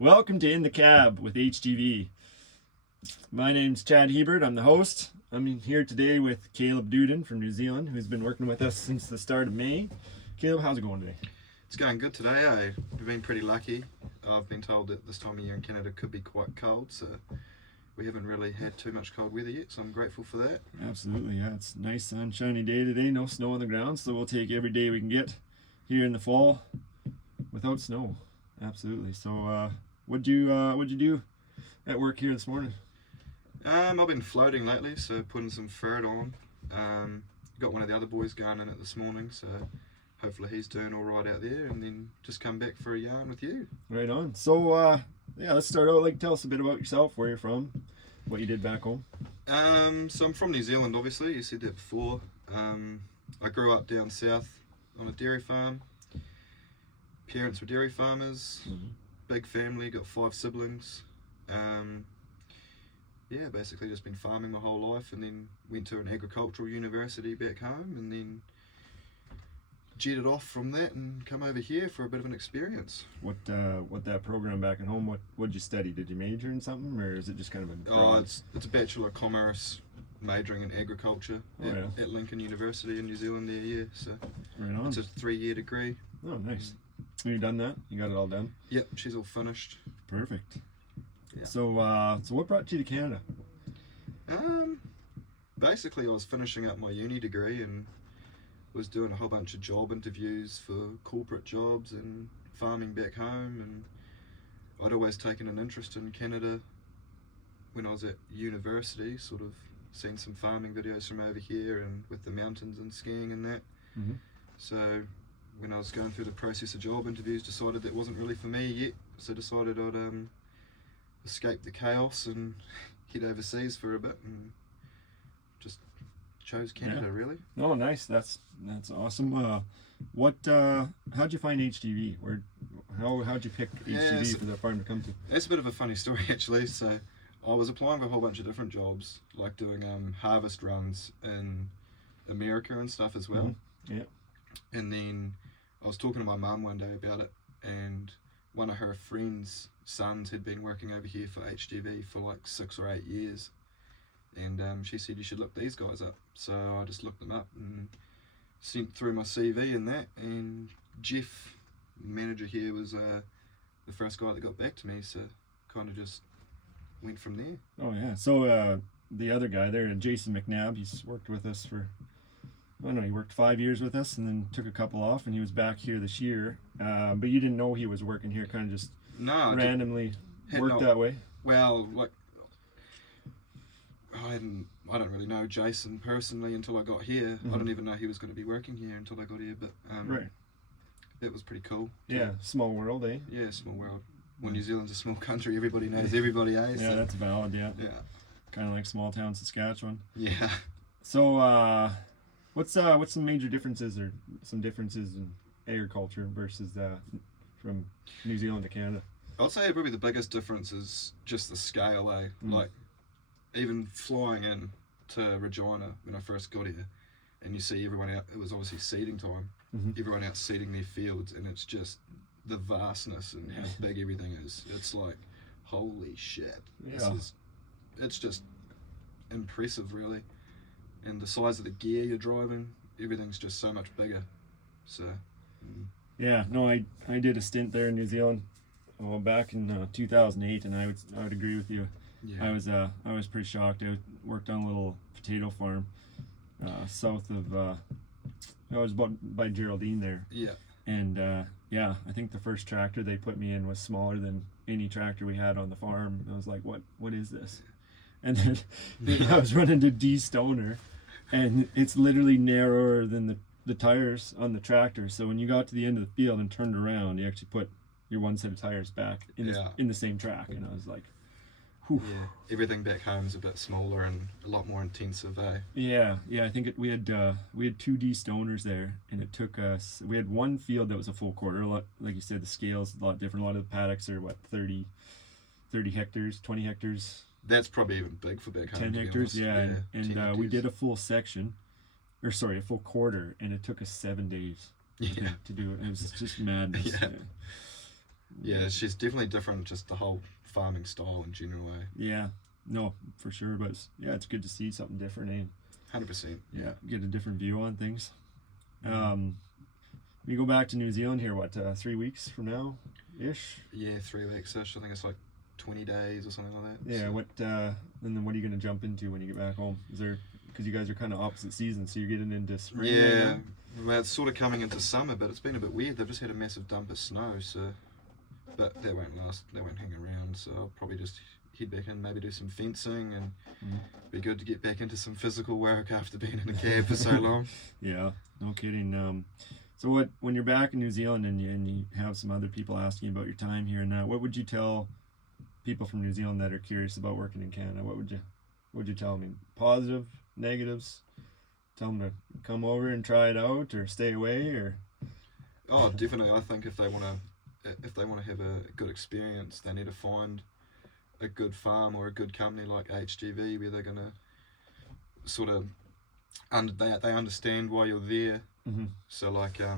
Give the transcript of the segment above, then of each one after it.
Welcome to In the Cab with HGV. My name's Chad Hebert. I'm the host. I'm here today with Caleb Dudin from New Zealand, who's been working with us since the start of May. Caleb, how's it going today? It's going good today. I've been pretty lucky. I've been told that this time of year in Canada could be quite cold, so we haven't really had too much cold weather yet, so I'm grateful for that. Absolutely, yeah. It's a nice sunshiny day today. No snow on the ground, so we'll take every day we can get here in the fall without snow. Absolutely. So, what'd you do at work here this morning? I've been floating lately, so putting some ferret on. Got one of the other boys going in it this morning, so hopefully he's doing all right out there, and then just come back for a yarn with you. Right on. So, let's start out. Tell us a bit about yourself, where you're from, what you did back home. So I'm from New Zealand, obviously. You said that before. I grew up down south on a dairy farm. Parents were dairy farmers. Big family, got 5 siblings. Basically just been farming my whole life, and then went to an agricultural university back home, and then jetted off from that and come over here for a bit of an experience. What that program back at home? What'd you study? Did you major in something, or is it just kind of a broad... It's a Bachelor of Commerce, majoring in agriculture at Lincoln University in New Zealand there, yeah. So right on. It's a 3-year degree. Oh, nice. You done that? You got it all done? Yep, she's all finished. Perfect. Yeah. So what brought you to Canada? Basically I was finishing up my uni degree and was doing a whole bunch of job interviews for corporate jobs and farming back home, and I'd always taken an interest in Canada when I was at university, sort of seen some farming videos from over here and with the mountains and skiing and that. So when I was going through the process of job interviews, decided that wasn't really for me yet, so decided I'd escape the chaos and head overseas for a bit, and just chose Canada. Really. Oh, nice. That's awesome. How'd you find HGV? How'd you pick HGV for the farm to come to? It's a bit of a funny story actually. So I was applying for a whole bunch of different jobs, like doing harvest runs in America and stuff as well. Yeah. And then I was talking to my mum one day about it, and one of her friends' sons had been working over here for HGV for like 6 or 8 years, and she said you should look these guys up. So I just looked them up and sent through my CV and that, and Jeff, the manager here, was the first guy that got back to me, so kind of just went from there. Oh yeah. So the other guy there, Jason McNabb, he's worked with us for, I don't know, he worked 5 years with us and then took a couple off, and he was back here this year. But you didn't know he was working here, kind of just randomly worked that way? Well, like, I don't really know Jason personally until I got here. I didn't even know he was going to be working here until I got here, but right. That was pretty cool. Yeah, small world, eh? Yeah, small world. Well, New Zealand's a small country, everybody knows everybody, eh? Yeah, so. that's valid, yeah. Yeah. Kind of like small town Saskatchewan. Yeah. So, what's some major differences, or some differences in agriculture versus from New Zealand to Canada? I'd say probably the biggest difference is just the scale, eh? Like, even flying in to Regina when I first got here, and you see everyone out, it was obviously seeding time, everyone out seeding their fields, and it's just the vastness and how big everything is. It's like, holy shit. Yeah. It's just impressive, really. And the size of the gear you're driving, everything's just so much bigger. So yeah, no, I did a stint there in New Zealand back in 2008, and I would agree with you. Yeah. I was pretty shocked. I worked on a little potato farm south of I was about by Geraldine there. Yeah. And I think the first tractor they put me in was smaller than any tractor we had on the farm. I was like, what is this? And then I was running to D Stoner, and it's literally narrower than the tires on the tractor. So when you got to the end of the field and turned around, you actually put your one set of tires back in the same track. And I was like, whew. Yeah, everything back home is a bit smaller and a lot more intensive, eh? Yeah. I think we had 2 D Stoners there, and it took us. We had one field that was a full quarter. A lot, like you said, the scale's a lot different. A lot of the paddocks are 30 hectares, 20 hectares. That's probably even big for back home. 10 hectares, yeah. And we did a full quarter, and it took us 7 days. Yeah. To do it. It was just madness. Yeah. Yeah, she's definitely different, just the whole farming style in general, eh? Yeah, no, for sure. But it's good to see something different, eh? 100%. Yeah, get a different view on things. Mm. We go back to New Zealand here, what, 3 weeks from now ish? Yeah, 3 weeks-ish. I think it's like 20 days or something like that. Yeah, so. what and then what are you going to jump into when you get back home? Is there, because you guys are kind of opposite seasons, so you're getting into spring right Yeah, now? well, it's sort of coming into summer, but it's been a bit weird. They've just had a massive dump of snow, so but that won't last. They won't hang around. So I'll probably just head back in, maybe do some fencing, and be good to get back into some physical work after being in a cab for so long. Yeah, no kidding. So when you're back in New Zealand and you have some other people asking about your time here and now, what would you tell people from New Zealand that are curious about working in Canada? What would you tell them? I mean, positive, negatives? Tell them to come over and try it out, or stay away, or Oh, definitely. I think if they want to have a good experience, they need to find a good farm or a good company like HGV where they're gonna sort of they understand why you're there. mm-hmm. So like I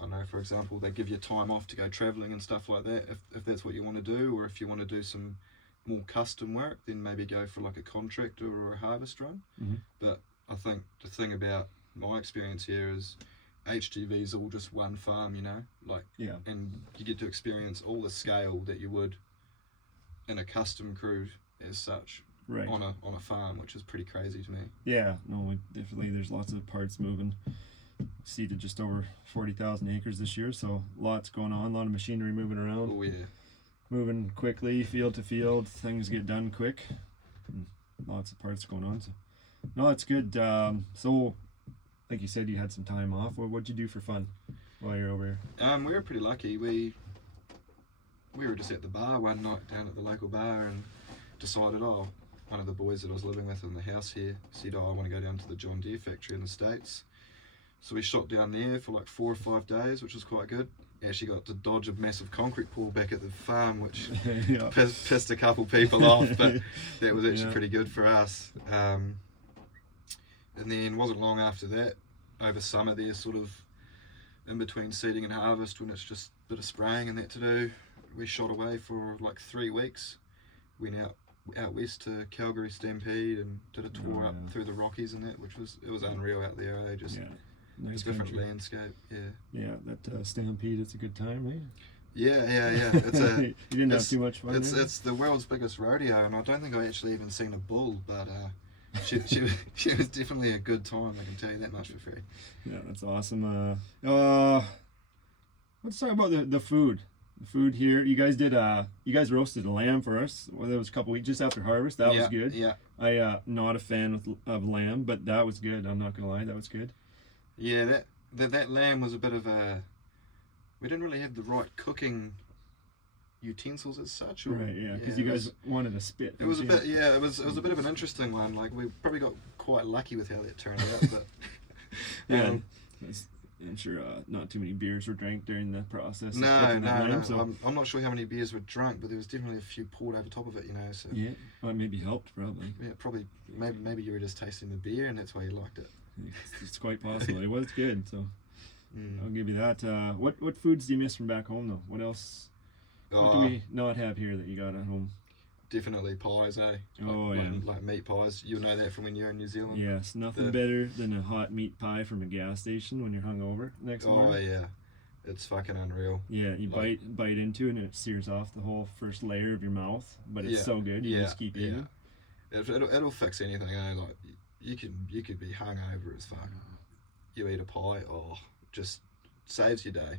don't know, for example, they give you time off to go travelling and stuff like that. If that's what you want to do, or if you want to do some more custom work, then maybe go for like a contractor or a harvest run. Mm-hmm. But I think the thing about my experience here is HGV is all just one farm, like, Yeah. and you get to experience all the scale that you would in a custom crew as such Right. on a farm, which is pretty crazy to me. Yeah, no, definitely. There's lots of parts moving. Seeded just over 40,000 acres this year, so lots going on. A lot of machinery moving around, Oh yeah, moving quickly, field to field. Things get done quick. And lots of parts going on. So, no, it's good. So, like you said, you had some time off. What'd you do for fun while you're over here? we were pretty lucky. We were just at the bar one night down at the local bar and decided, one of the boys that I was living with in the house here said, I want to go down to the John Deere factory in the States. So we shot down there for like 4 or 5 days, which was quite good. Actually got to dodge a massive concrete pool back at the farm, which Yeah. pissed a couple people off, but that was actually Yeah. pretty good for us. And then wasn't long after that, over summer there, sort of in between seeding and harvest, when it's just a bit of spraying and that to do, we shot away for like 3 weeks. Went out west to Calgary Stampede and did a tour up through the Rockies and that, which was unreal out there. Just Yeah. a Nice different country. landscape. Yeah, that Stampede, it's a good time, eh? Yeah. It's a You didn't have too much fun there? it's the world's biggest rodeo, and I don't think I actually even seen a bull, but she was definitely a good time. I can tell you that much for free. Yeah, that's awesome. Let's talk about the food. The food here. You guys roasted a lamb for us. Well, that was a couple weeks just after harvest. That was good. Yeah. I not a fan of lamb, but that was good. I'm not gonna lie, that was good. Yeah, that lamb was a bit of a. We didn't really have the right cooking utensils as such. Right. Yeah. Because you guys wanted a spit. It was a didn't bit. you? Yeah. It was a bit of an interesting one. Like we probably got quite lucky with how that turned out, but. Yeah. I'm sure not too many beers were drank during the process. of No. cooking that lamb, so I'm not sure how many beers were drunk, but there was definitely a few poured over top of it. So. yeah, well, it maybe helped probably. Yeah, probably. Maybe you were just tasting the beer, and that's why you liked it. It's quite possible. It was good, so Mm. I'll give you that. What foods do you miss from back home though? What else? What do we not have here that you got at home? Definitely pies, eh? Oh, yeah. Like meat pies. You'll know that from when you're in New Zealand. Yes, nothing better than a hot meat pie from a gas station when you're hungover next Oh morning. yeah, it's fucking unreal. Yeah, you Like- bite into it and it sears off the whole first layer of your mouth, but it's Yeah, so good you just keep eating. It'll fix anything, eh? Like you could be hungover as fuck. You eat a pie, just saves your day.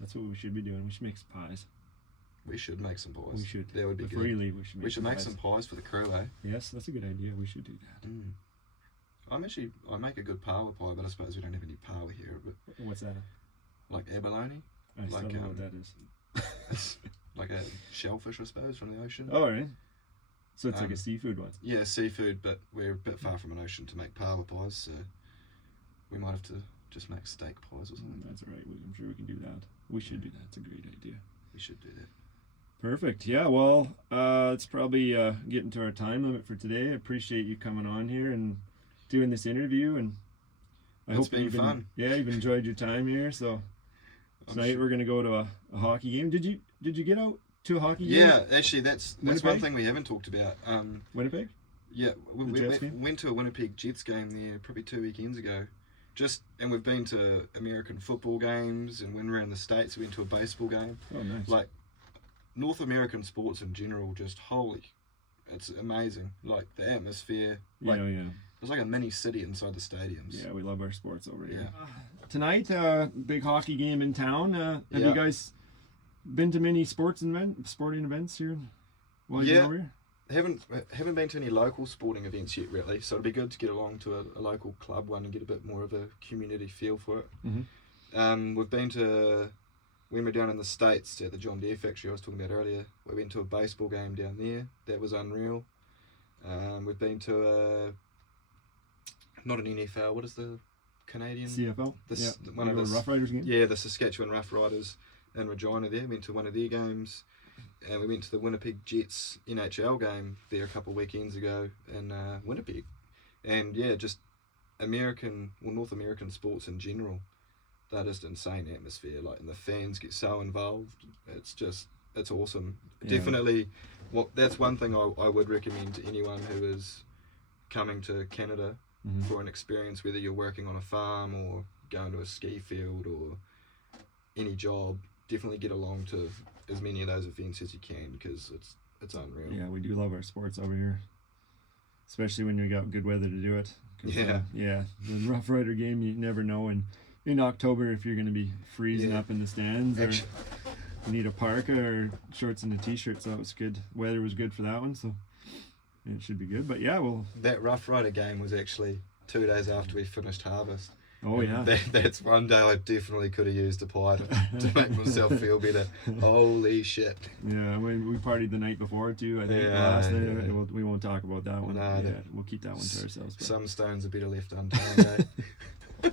That's what we should be doing. We should make some pies. We should make some pies. We should. That would be Before good. you leave, we should make We should make pies. some pies for the crew, eh? Yes, that's a good idea. We should do that. I make a good power pie, but I suppose we don't have any power here. But What's that? like abalone, I still Like, don't know what that is. it's like a shellfish, I suppose, from the ocean. Oh, all right. So it's like a Um, seafood one. Yeah, seafood, but we're a bit far from an ocean to make power pies, so we might have to just make steak pies or something. That's all right. I'm sure we can do that. We should do that. It's a great idea. We should do that. Perfect. Yeah, well, it's probably getting to our time limit for today. I appreciate you coming on here and doing this interview, and I It's hope been you've fun. you've enjoyed your time here. So I'm tonight sure- we're gonna go to a hockey game. did you get out to a hockey game? Yeah, actually, that's one Winnipeg? thing we haven't talked about. Winnipeg? Yeah, we The Jets game? went to a Winnipeg Jets game there probably 2 weekends ago. And we've been to American football games, and when we were in the States, we went to a baseball game. Oh, nice. Like, North American sports in general, just holy, it's amazing. Like, the atmosphere. Like, yeah. It's like a mini city inside the stadiums. Yeah, we love our sports over here. Yeah. Tonight, big hockey game in town. Have Yeah. you guys been to many sporting events here while you're over here? Haven't been to any local sporting events yet, really. So it'd be good to get along to a local club one and get a bit more of a community feel for it. Mm-hmm. We've been to, when we were down in the States at the John Deere factory I was talking about earlier, we went to a baseball game down there. That was unreal. We've been to not an NFL, what is the Canadian? CFL? One of the Rough Riders game? Yeah, the Saskatchewan Rough Riders in Regina there. Went to one of their games. And we went to the Winnipeg Jets NHL game there a couple of weekends ago in Winnipeg. And yeah, just North American sports in general, they're just insane atmosphere. Like, and the fans get so involved. It's awesome. Yeah. Definitely, that's one thing I would recommend to anyone who is coming to Canada for an experience, whether you're working on a farm or going to a ski field or any job. Definitely get along to as many of those events as you can, because it's unreal. Yeah, we do love our sports over here, especially when we got good weather to do it. Yeah. The Rough Rider game, you never know in October if you're going to be freezing up in the stands, or you need a parka or shorts and a t-shirt. So it was good. Weather was good for that one, so it should be good. But yeah, that Rough Rider game was actually 2 days after we finished harvest. Oh, yeah. That's one day I definitely could have used a pie to make myself feel better. Holy shit. Yeah, we partied the night before too, I think. Yeah, Last night. We won't talk about that one. No, we'll keep that one to ourselves. But. Some stones are better left unturned, eh?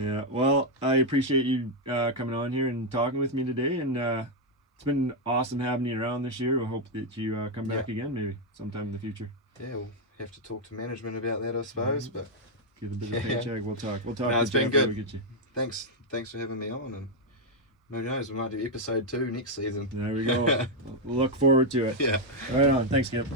Yeah, well, I appreciate you coming on here and talking with me today, and it's been awesome having you around this year. We'll hope that you come back again maybe sometime in the future. Yeah, we'll have to talk to management about that, I suppose, but... Get a bit of a paycheck. We'll talk. No, it's been good. We get you. Thanks for having me on, and who knows, we might do episode 2 next season. There we go. We'll look forward to it. Yeah. Right on. Thanks, Caleb.